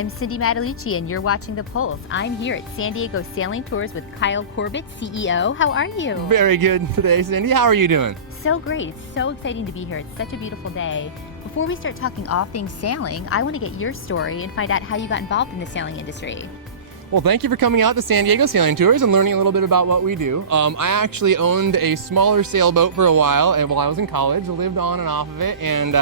I'm Cindy Matalucci, and you're watching The Pulse. I'm here at San Diego Sailing Tours with Kyle Corbett, CEO. How are you? Very good today, Cindy. How are you doing? So great. It's so exciting to be here. It's such a beautiful day. Before we start talking all things sailing, I want to get your story and find out how you got involved in the sailing industry. Well, thank you for coming out to San Diego Sailing Tours and learning a little bit about what we do. I actually owned a smaller sailboat for a while, and while I was in college, I lived on and off of it, and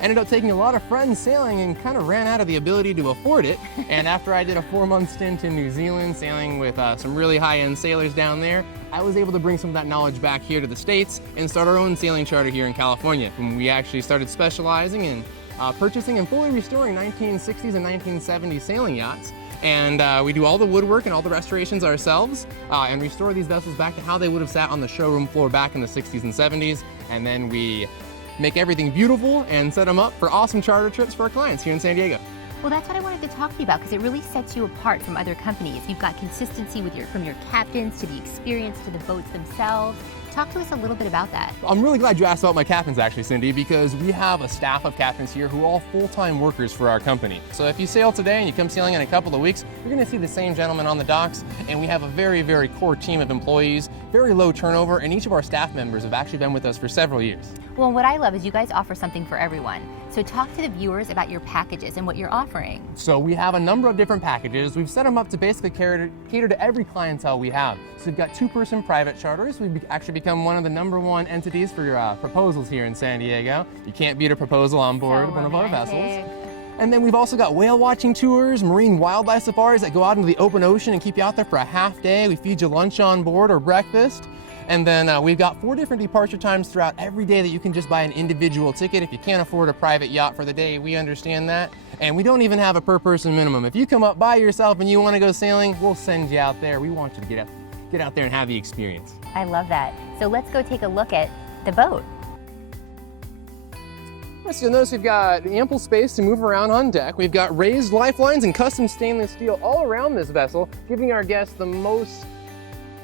ended up taking a lot of friends sailing and kind of ran out of the ability to afford it. And after I did a 4-month stint in New Zealand sailing with some really high-end sailors down there, I was able to bring some of that knowledge back here to the States and start our own sailing charter here in California. And we actually started specializing in purchasing and fully restoring 1960s and 1970s sailing yachts. And we do all the woodwork and all the restorations ourselves and restore these vessels back to how they would have sat on the showroom floor back in the 60s and 70s. And then we make everything beautiful and set them up for awesome charter trips for our clients here in San Diego. Well, that's what I wanted to talk to you about, because it really sets you apart from other companies. You've got consistency with from your captains to the experience to the boats themselves. Talk to us a little bit about that. I'm really glad you asked about my captains actually, Cindy, because we have a staff of captains here who are all full-time workers for our company. So if you sail today and you come sailing in a couple of weeks, you're going to see the same gentleman on the docks, and we have a very, very core team of employees, very low turnover, and each of our staff members have actually been with us for several years. Well, what I love is you guys offer something for everyone. So talk to the viewers about your packages and what you're offering. So we have a number of different packages. We've set them up to basically cater to every clientele we have. So we've got 2-person private charters. We've actually become one of the #1 entities for your proposals here in San Diego. You can't beat a proposal on board one of our vessels. And then we've also got whale watching tours, marine wildlife safaris that go out into the open ocean and keep you out there for a half day. We feed you lunch on board or breakfast. And then we've got 4 different departure times throughout every day that you can just buy an individual ticket. If you can't afford a private yacht for the day, we understand that. And we don't even have a per person minimum. If you come up by yourself and you want to go sailing, we'll send you out there. We want you to get out there and have the experience. I love that. So let's go take a look at the boat. So you'll notice we've got ample space to move around on deck. We've got raised lifelines and custom stainless steel all around this vessel, giving our guests the most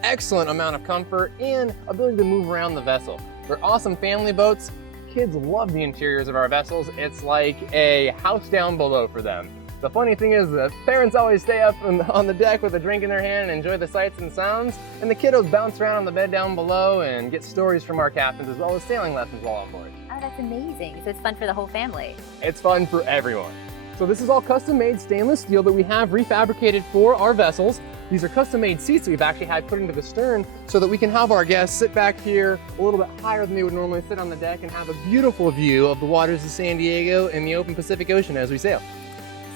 excellent amount of comfort and ability to move around the vessel. They're awesome family boats. Kids love the interiors of our vessels. It's like a house down below for them. The funny thing is the parents always stay up on the deck with a drink in their hand and enjoy the sights and sounds, and the kiddos bounce around on the bed down below and get stories from our captains as well as sailing lessons while on board. Oh, that's amazing. So it's fun for the whole family. It's fun for everyone. So this is all custom-made stainless steel that we have refabricated for our vessels. These are custom-made seats that we've actually had put into the stern so that we can have our guests sit back here a little bit higher than they would normally sit on the deck and have a beautiful view of the waters of San Diego and the open Pacific Ocean as we sail.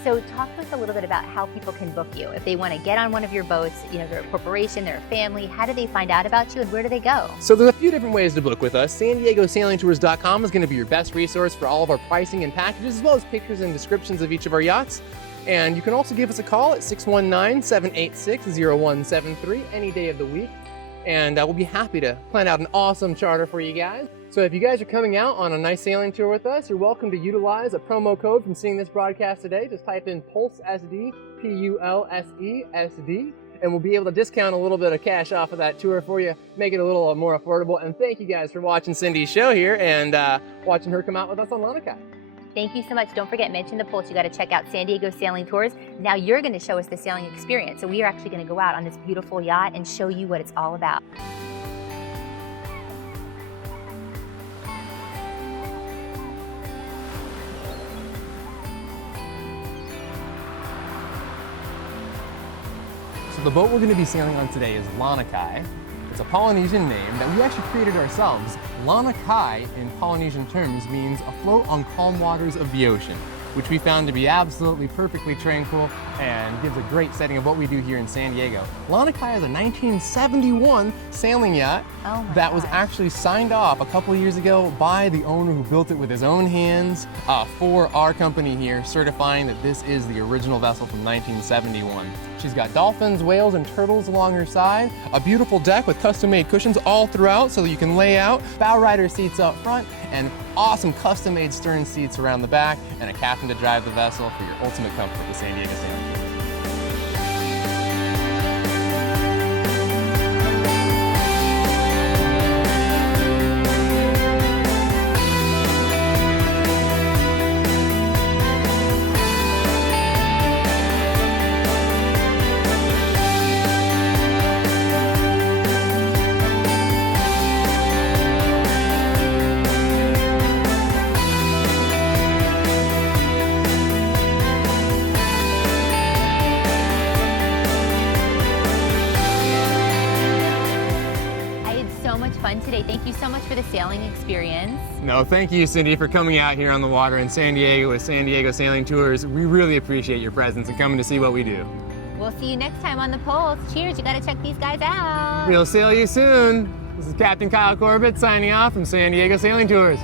So talk to us a little bit about how people can book you. If they want to get on one of your boats, you know, they're a corporation, they're a family, how do they find out about you and where do they go? So there's a few different ways to book with us. SanDiegoSailingTours.com is going to be your best resource for all of our pricing and packages, as well as pictures and descriptions of each of our yachts. And you can also give us a call at 619-786-0173 any day of the week. And we'll be happy to plan out an awesome charter for you guys. So if you guys are coming out on a nice sailing tour with us, you're welcome to utilize a promo code from seeing this broadcast today. Just type in PULSESD, PULSESD, and we'll be able to discount a little bit of cash off of that tour for you, make it a little more affordable. And thank you guys for watching Cindy's show here and watching her come out with us on Lanakai. Thank you so much. Don't forget, mention the Pulse. You got to check out San Diego Sailing Tours. Now you're going to show us the sailing experience. So we are actually going to go out on this beautiful yacht and show you what it's all about. So the boat we're going to be sailing on today is Lanakai. It's a Polynesian name that we actually created ourselves. Lanakai in Polynesian terms means afloat on calm waters of the ocean, which we found to be absolutely perfectly tranquil and gives a great setting of what we do here in San Diego. Lanakai is a 1971 sailing yacht that was actually signed off a couple of years ago by the owner who built it with his own hands for our company here, certifying that this is the original vessel from 1971. She's got dolphins, whales, and turtles along her side, a beautiful deck with custom-made cushions all throughout so that you can lay out, bow rider seats up front, and awesome custom-made stern seats around the back, and a captain to drive the vessel for your ultimate comfort at the San Diego Sailing Tours. today. Thank you so much for the sailing experience. No, thank you, Cindy, for coming out here on the water in San Diego with San Diego Sailing Tours. We really appreciate your presence and coming to see what we do. We'll see you next time on the Pulse. Cheers, you gotta check these guys out. We'll sail you soon. This is Captain Kyle Corbett signing off from San Diego Sailing Tours.